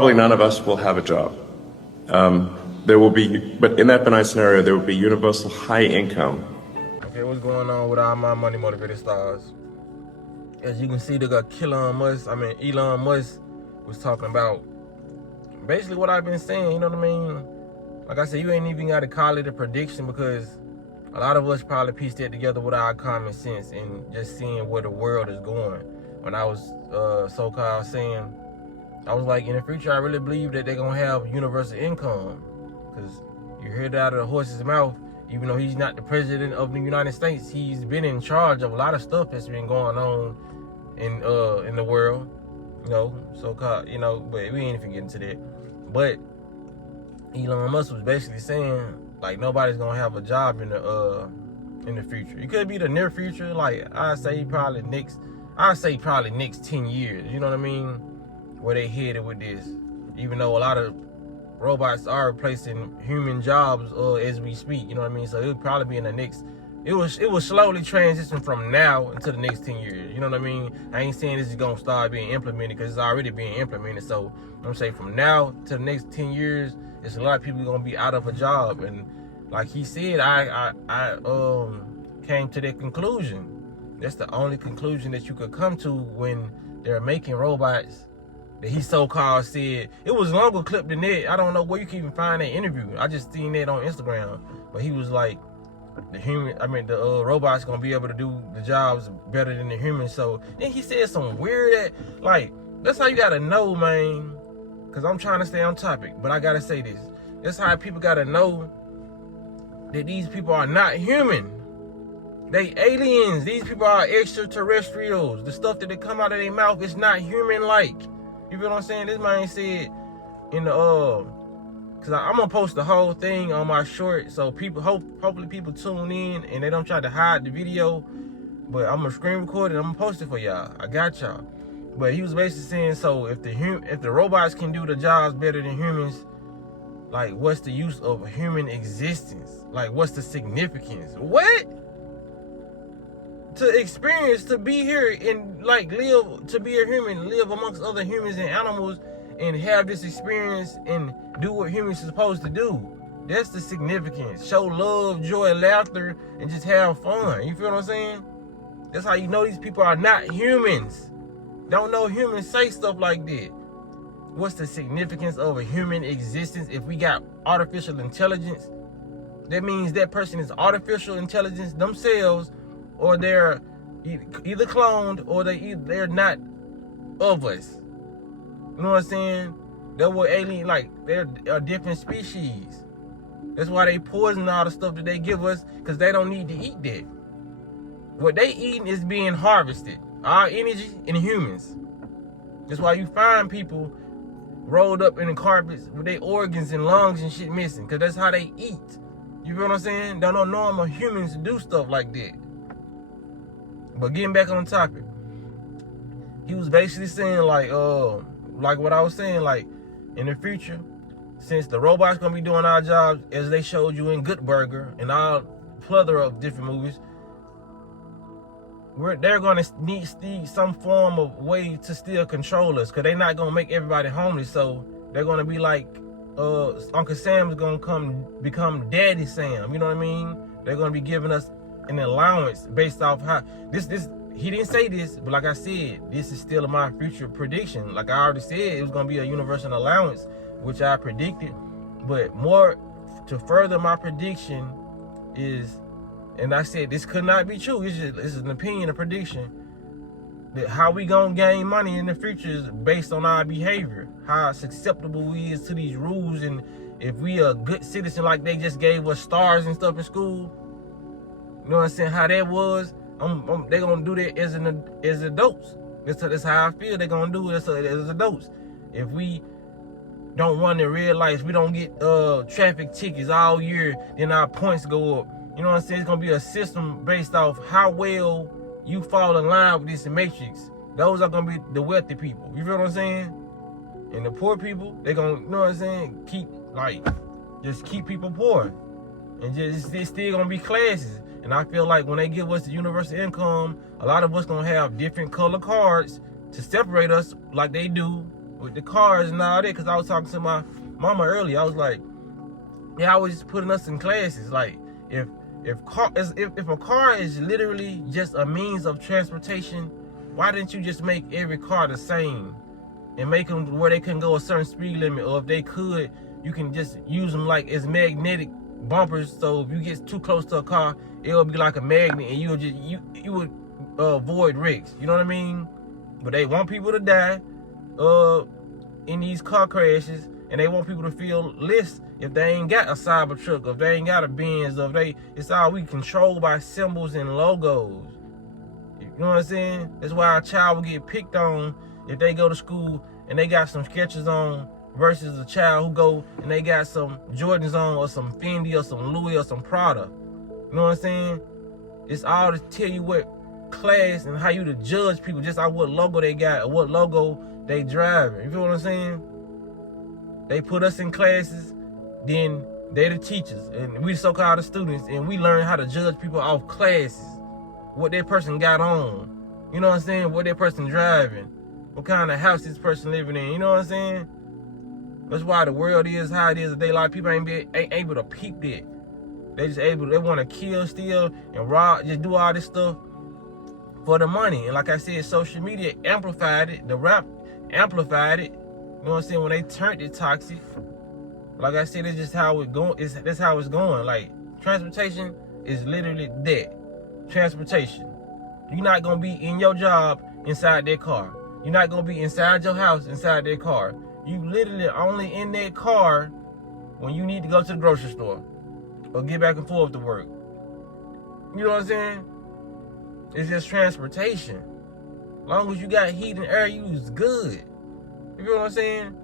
Probably none of us will have a job. There will be, but in that benign scenario, there will be universal high income. Okay, what's going on with all my money motivated stars? As you can see, they got Elon Musk was talking about basically what I've been saying, you know what I mean? Like I said, you ain't even got to call it a prediction because a lot of us probably pieced that together with our common sense and just seeing where the world is going. When I was so-called saying, I was like, in the future, I really believe that they're going to have universal income. Because you heard that out of the horse's mouth, even though he's not the president of the United States, he's been in charge of a lot of stuff that's been going on in the world, you know, so-called, you know, but we ain't even getting to that. But Elon Musk was basically saying, like, nobody's going to have a job in the future. It could be the near future, like, I'd say probably next 10 years, you know what I mean? Where they headed with this, even though a lot of robots are replacing human jobs as we speak, you know what I mean? So it would probably be in the next, it will slowly transition from now into the next 10 years, you know what I mean? I ain't saying this is gonna start being implemented because it's already being implemented. So I'm saying from now to the next 10 years, it's a lot of people gonna be out of a job. And like he said, I came to that conclusion. That's the only conclusion that you could come to when they're making robots. That he so-called said, it was a longer clip than that. I don't know where you can even find that interview. I just seen that on Instagram. But he was like, the robots gonna be able to do the jobs better than the humans. So then he said some weird, like, that's how you gotta know, man. Cause I'm trying to stay on topic, but I gotta say this. That's how people gotta know that these people are not human. They aliens. These people are extraterrestrials. The stuff that they come out of their mouth is not human-like. You feel what I'm saying? This man said in the cause I'm gonna post the whole thing on my short, so people hopefully people tune in and they don't try to hide the video. But I'm gonna screen record it. I'm gonna post it for y'all. I got y'all. But he was basically saying, so if the robots can do the jobs better than humans, like what's the use of human existence? Like what's the significance? What? To experience, to be here and like live, to be a human, live amongst other humans and animals and have this experience and do what humans are supposed to do. That's the significance. Show love, joy, laughter, and just have fun. You feel what I'm saying? That's how you know these people are not humans. Don't know humans say stuff like that. What's the significance of a human existence if we got artificial intelligence? That means that person is artificial intelligence themselves, or they're either cloned or they're not of us. You know what I'm saying? They're alien, like they're a different species. That's why they poison all the stuff that they give us, because they don't need to eat that. What they eating is being harvested. Our energy in humans. That's why you find people rolled up in the carpets with their organs and lungs and shit missing, because that's how they eat. You feel what I'm saying? Don't know normal humans do stuff like that. But getting back on topic, he was basically saying like what I was saying, like in the future, since the robots gonna be doing our jobs as they showed you in Good Burger and all plethora of different movies, they're gonna need some form of way to still control us, because they're not gonna make everybody homeless. So they're gonna be like Uncle Sam's gonna become Daddy Sam. You know what I mean? They're gonna be giving us an allowance based off how this he didn't say this, but like I said, this is still my future prediction. Like I already said, it was gonna be a universal allowance, which I predicted. But more to further my prediction is, and I said this could not be true, this is an opinion, a prediction, that how we gonna gain money in the future is based on our behavior, how susceptible we is to these rules, and if we a good citizen, like they just gave us stars and stuff in school. You know what I'm saying? How that was, they gonna do that as adults. That's how I feel. They gonna do it as adults. If we don't run the red lights, we don't get traffic tickets all year, then our points go up. You know what I'm saying? It's gonna be a system based off how well you fall in line with this matrix. Those are gonna be the wealthy people. You feel what I'm saying? And the poor people, they gonna, you know what I'm saying, just keep people poor. And just it's still gonna be classes. And I feel like when they give us the universal income, a lot of us gonna have different color cards to separate us, like they do with the cars and all that. Cause I was talking to my mama earlier. I was like, yeah, I was putting us in classes. Like, if a car is literally just a means of transportation, why didn't you just make every car the same and make them where they can go a certain speed limit, or if they could, you can just use them like as magnetic bumpers. So if you get too close to a car, it'll be like a magnet, and you would avoid wrecks. You know what I mean? But they want people to die in these car crashes, and they want people to feel less if they ain't got a Cybertruck, or if they ain't got a Benz, or if it's all we controlled by symbols and logos. You know what I'm saying? That's why a child will get picked on if they go to school and they got some Skechers on versus a child who go and they got some Jordans on, or some Fendi, or some Louis, or some Prada. You know what I'm saying? It's all to tell you what class and how you to judge people just on what logo they got or what logo they driving. You feel what I'm saying? They put us in classes, then they're the teachers, and we so-called the students, and we learn how to judge people off classes, what that person got on. You know what I'm saying? What that person driving, what kind of house this person living in. You know what I'm saying? That's why the world is how it is today. A lot of people ain't able to peep that. They want to kill, steal, and rob, just do all this stuff for the money. And like I said, social media amplified it. The rap amplified it. You know what I'm saying? When they turned it toxic. Like I said, it's just how it going. That's how it's going. Like, transportation is literally that. Transportation. You're not gonna be in your job inside that car. You're not gonna be inside your house inside that car. You literally only in that car when you need to go to the grocery store or get back and forth to work. You know what I'm saying? It's just transportation. As long as you got heat and air, you is good. You feel what I'm saying?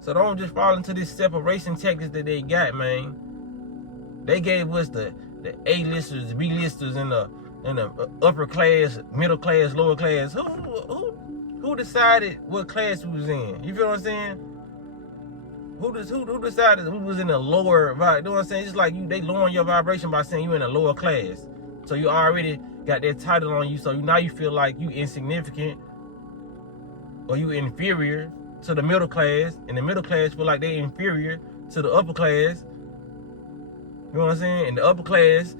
So don't just fall into this separation tactics that they got, man. They gave us the A-listers, B-listers, and the upper class, middle class, lower class. Who decided what class we was in? You feel what I'm saying? Who decided we was in a lower vibe? You know what I'm saying? It's like they lowering your vibration by saying you in a lower class. So you already got that title on you. So now you feel like you insignificant or you inferior to the middle class, and the middle class feel like they inferior to the upper class. You know what I'm saying? And the upper class,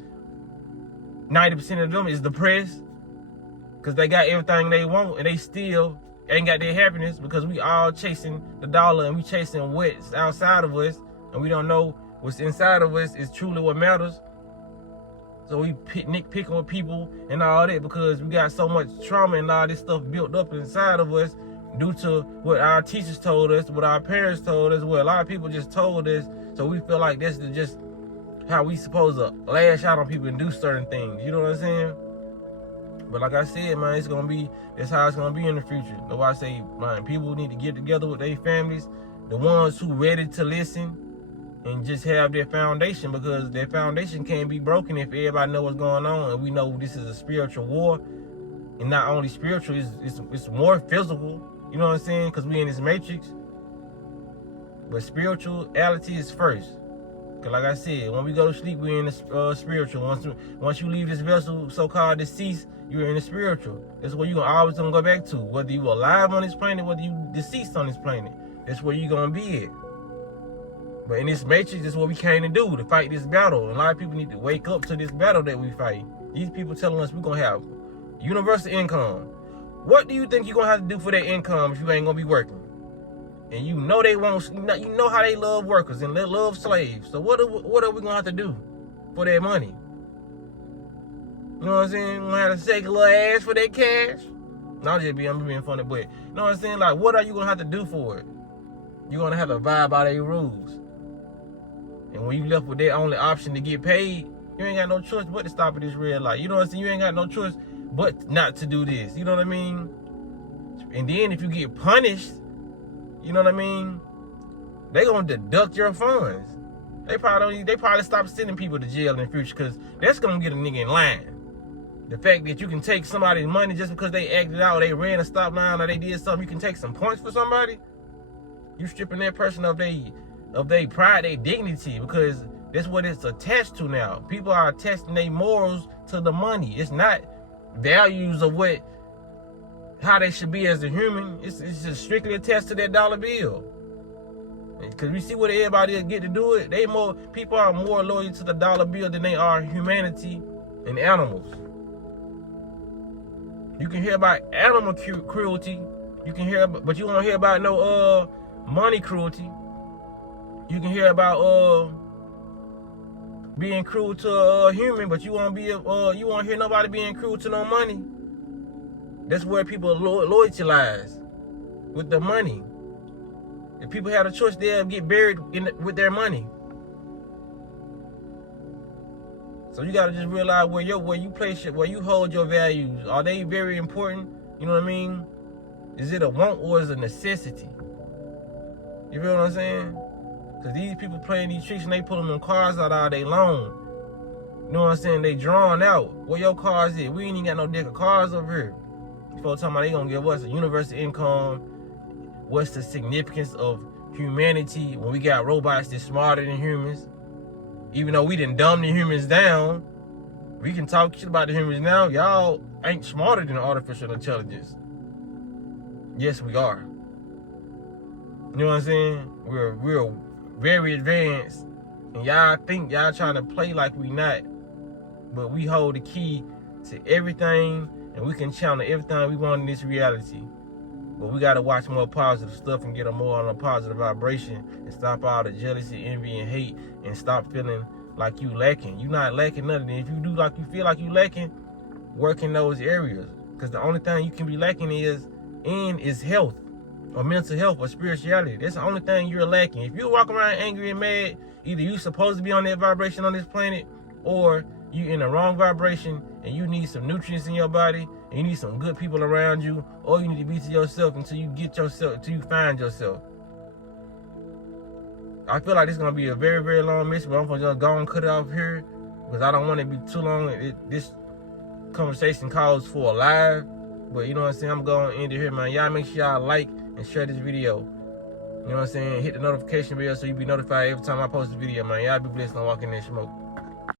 90% of them is depressed because they got everything they want and they still ain't got their happiness because we all chasing the dollar and we chasing what's outside of us, and we don't know what's inside of us is truly what matters. So we nitpicking with people and all that because we got so much trauma and all this stuff built up inside of us due to what our teachers told us, what our parents told us, what a lot of people just told us. So we feel like this is just how we supposed to lash out on people and do certain things. You know what I'm saying? But like I said, man, that's how it's gonna be in the future. That's why I say, man, people need to get together with their families, the ones who ready to listen and just have their foundation, because their foundation can't be broken if everybody know what's going on. And we know this is a spiritual war, and not only spiritual, it's more physical. You know what I'm saying? Because we in this matrix. But spirituality is first. Because like I said, when we go to sleep, we're in the spiritual. Once you leave this vessel, so-called deceased, you're in the spiritual. That's where you're always going to go back to. Whether you alive on this planet, whether you deceased on this planet. That's where you're going to be at. But in this matrix, that's what we came to do, to fight this battle. And a lot of people need to wake up to this battle that we fight. These people telling us we're going to have universal income. What do you think you're going to have to do for that income if you ain't going to be working? And you know they won't, you know how they love workers and they love slaves. So what are we going to have to do for that money? You know what I'm saying? We're going to have to shake a little ass for that cash? No, I'm being funny, but you know what I'm saying? Like, what are you going to have to do for it? You're going to have to abide by their rules. And when you left with that only option to get paid, you ain't got no choice but to stop at this red light. You know what I'm saying? You ain't got no choice but not to do this. You know what I mean? And then if you get punished, you know what I mean, they gonna deduct your funds. They probably stop sending people to jail in the future, because that's gonna get a nigga in line. The fact that you can take somebody's money just because they acted out, they ran a stop line, or they did something, you can take some points for somebody. You stripping that person of their pride, their dignity, because that's what it's attached to now. People are attaching their morals to the money. It's not values of how they should be as a human. It's just strictly attached to that dollar bill. Because we see what everybody get to do it. People are more loyal to the dollar bill than they are humanity and animals. You can hear about animal cruelty. You can hear, but you won't hear about no money cruelty. You can hear about being cruel to a human, but you won't hear nobody being cruel to no money. That's where people loyalty lies, with the money. If people had a choice, they'll get buried with their money. So you gotta just realize where you place it, where you hold your values. Are they very important? You know what I mean? Is it a want or is it a necessity? You feel what I'm saying? Because these people playing these tricks and they pulling them cars out all day long. You know what I'm saying? They drawn out. Where your cars is? We ain't even got no deck of cars over here. People talking about they gonna give us a universal income. What's the significance of humanity when we got robots that's smarter than humans? Even though we done dumb the humans down, we can talk shit about the humans now. Y'all ain't smarter than artificial intelligence. Yes, we are. You know what I'm saying? We're very advanced, and y'all think y'all trying to play like we not, but we hold the key to everything, and we can channel everything we want in this reality. But we gotta watch more positive stuff and get more on a positive vibration and stop all the jealousy, envy, and hate, and stop feeling like you lacking. You not lacking nothing. If you do like you feel like you lacking, work in those areas. Because the only thing you can be lacking is health, or mental health, or spirituality. That's the only thing you're lacking. If you walk around angry and mad, either you supposed to be on that vibration on this planet, or you in the wrong vibration and you need some nutrients in your body, and you need some good people around you, or you need to be to yourself until you find yourself. I feel like this is gonna be a very, very long mission, but I'm gonna just go and cut it off here because I don't want it to be too long. This conversation calls for a live, but you know what I'm saying? I'm going to end it here, man. Y'all make sure y'all like and share this video. You know what I'm saying? Hit the notification bell so you be notified every time I post a video, man. Y'all be blessed and walk in there smoke.